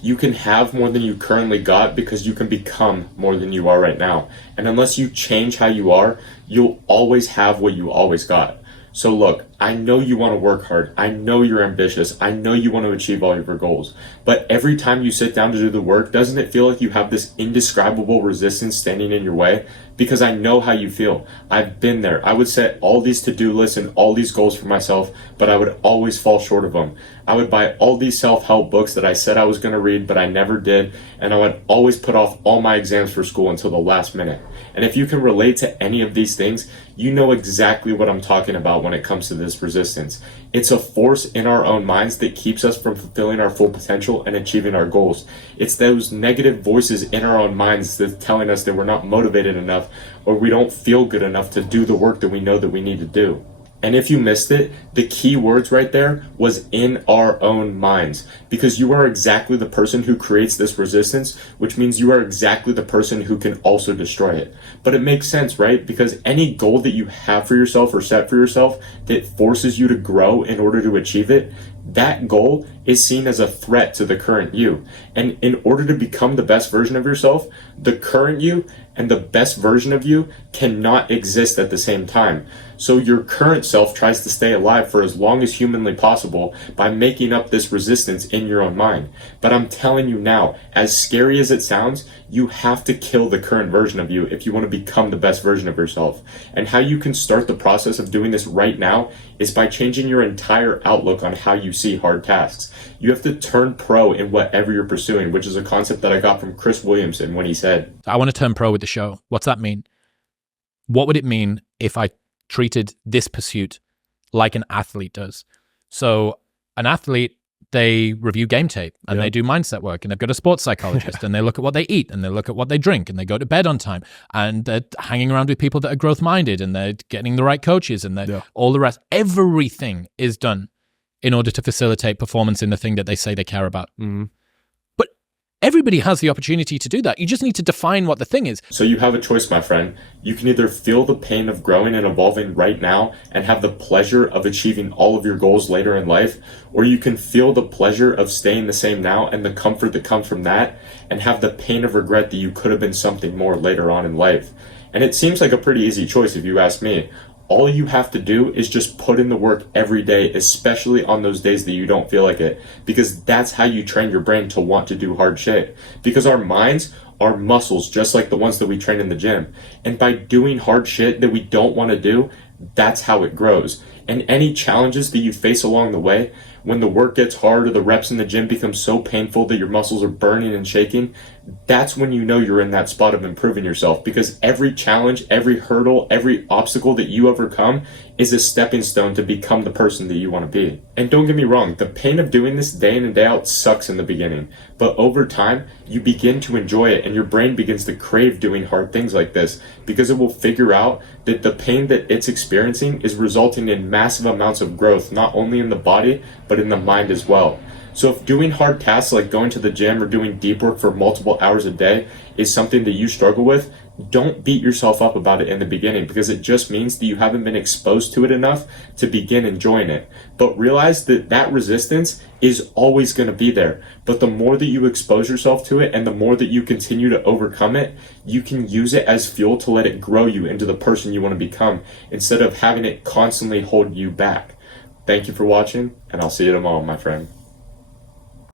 You can have more than you currently got because you can become more than you are right now. And unless you change how you are, you'll always have what you always got. So look, I know you want to work hard. I know you're ambitious. I know you want to achieve all of your goals. But every time you sit down to do the work, doesn't it feel like you have this indescribable resistance standing in your way? Because I know how you feel. I've been there. I would set all these to-do lists and all these goals for myself, but I would always fall short of them. I would buy all these self-help books that I said I was going to read, but I never did. And I would always put off all my exams for school until the last minute. And if you can relate to any of these things, you know exactly what I'm talking about when it comes to this resistance. It's a force in our own minds that keeps us from fulfilling our full potential and achieving our goals. It's those negative voices in our own minds that's telling us that we're not motivated enough or we don't feel good enough to do the work that we know that we need to do. And if you missed it, the key words right there was in our own minds, because you are exactly the person who creates this resistance, which means you are exactly the person who can also destroy it. But it makes sense, right? Because any goal that you have for yourself or set for yourself that forces you to grow in order to achieve it, that goal is seen as a threat to the current you. And in order to become the best version of yourself, the current you and the best version of you cannot exist at the same time. So your current self tries to stay alive for as long as humanly possible by making up this resistance in your own mind. But I'm telling you now, as scary as it sounds, you have to kill the current version of you if you want to become the best version of yourself. And how you can start the process of doing this right now is by changing your entire outlook on how you see hard tasks. You have to turn pro in whatever you're pursuing, which is a concept that I got from Chris Williamson when he said, I want to turn pro with the show. What's that mean? What would it mean if I treated this pursuit like an athlete does? So an athlete, they review game tape and they do mindset work, and they've got a sports psychologist and they look at what they eat and they look at what they drink and they go to bed on time and they're hanging around with people that are growth minded and they're getting the right coaches and all the rest. Everything is done in order to facilitate performance in the thing that they say they care about. Mm-hmm. But everybody has the opportunity to do that. You just need to define what the thing is. So you have a choice, my friend. You can either feel the pain of growing and evolving right now and have the pleasure of achieving all of your goals later in life, or you can feel the pleasure of staying the same now and the comfort that comes from that and have the pain of regret that you could have been something more later on in life. And it seems like a pretty easy choice if you ask me. All you have to do is just put in the work every day, especially on those days that you don't feel like it, because that's how you train your brain to want to do hard shit. Because our minds are muscles, just like the ones that we train in the gym. And by doing hard shit that we don't want to do, that's how it grows. And any challenges that you face along the way, when the work gets hard or the reps in the gym become so painful that your muscles are burning and shaking, that's when you know you're in that spot of improving yourself. Because every challenge, every hurdle, every obstacle that you overcome is a stepping stone to become the person that you want to be. And don't get me wrong, the pain of doing this day in and day out sucks in the beginning. But over time, you begin to enjoy it and your brain begins to crave doing hard things like this, because it will figure out that the pain that it's experiencing is resulting in massive amounts of growth, not only in the body, but in the mind as well. So if doing hard tasks like going to the gym or doing deep work for multiple hours a day is something that you struggle with, don't beat yourself up about it in the beginning, because it just means that you haven't been exposed to it enough to begin enjoying it. But realize that that resistance is always going to be there. But the more that you expose yourself to it and the more that you continue to overcome it, you can use it as fuel to let it grow you into the person you want to become, instead of having it constantly hold you back. Thank you for watching, and I'll see you tomorrow, my friend.